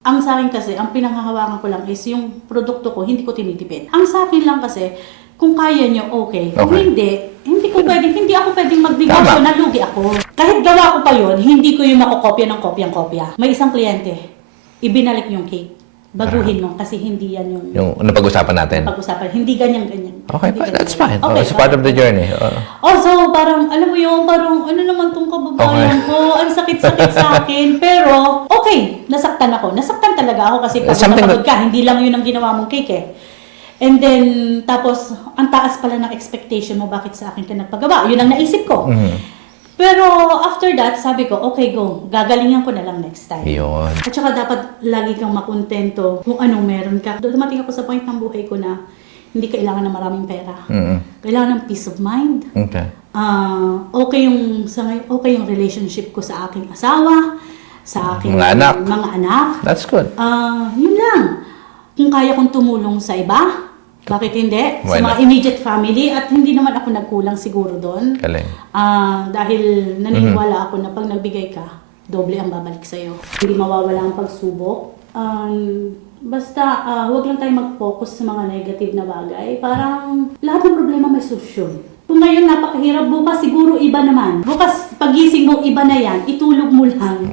Ang sa akin kasi, ang pinanghahawakan ko lang is yung produkto ko, hindi ko tinitipid. Ang sa akin lang kasi, kung kaya nyo, okay. Kung hindi ako pwedeng magnegosyo na lugi ako. Kahit gawa ko pa yun, hindi ko yung makokopya ng kopyang-kopya. May isang kliyente, ibinalik yung cake. Baguhin mo kasi hindi yan yung napag-usapan natin. Hindi ganyan-ganyan. Okay, hindi that's fine. Okay, It's part of the journey. So parang, alam mo yun, parang, ano naman tong kababayan ko, ang sakit-sakit sa akin. Pero, okay, nasaktan ako. Nasaktan talaga ako kasi pagod ka, hindi lang yun ang ginawa mong cake eh. And then, tapos, ang taas pala ng expectation mo, bakit sa akin ka nagpagawa? Yun ang naisip ko. Mm-hmm. Pero after that, sabi ko, okay, go. Gagalingan ko na lang next time. Yun. At saka dapat lagi kang makontento kung anong meron ka. Dumating ako sa point ng buhay ko na hindi kailangan ng maraming pera. Mm-hmm. Kailangan ng peace of mind. Okay. Okay yung relationship ko sa aking asawa, sa aking mga anak. That's good. Yun lang. Kung kaya kong tumulong sa iba, bakit hindi? Sa mga immediate family at hindi naman ako nagkulang siguro doon. Galing. Dahil naniniwala ako na pag nagbigay ka, doble ang babalik sa'yo. Hindi mawawala ang pagsubok. Basta huwag lang tayo mag-focus sa mga negative na bagay. Parang lahat ng problema may solusyon. Kung ngayon napakahirap, bukas siguro iba naman. Bukas pagising mo iba na yan, itulog mo lang.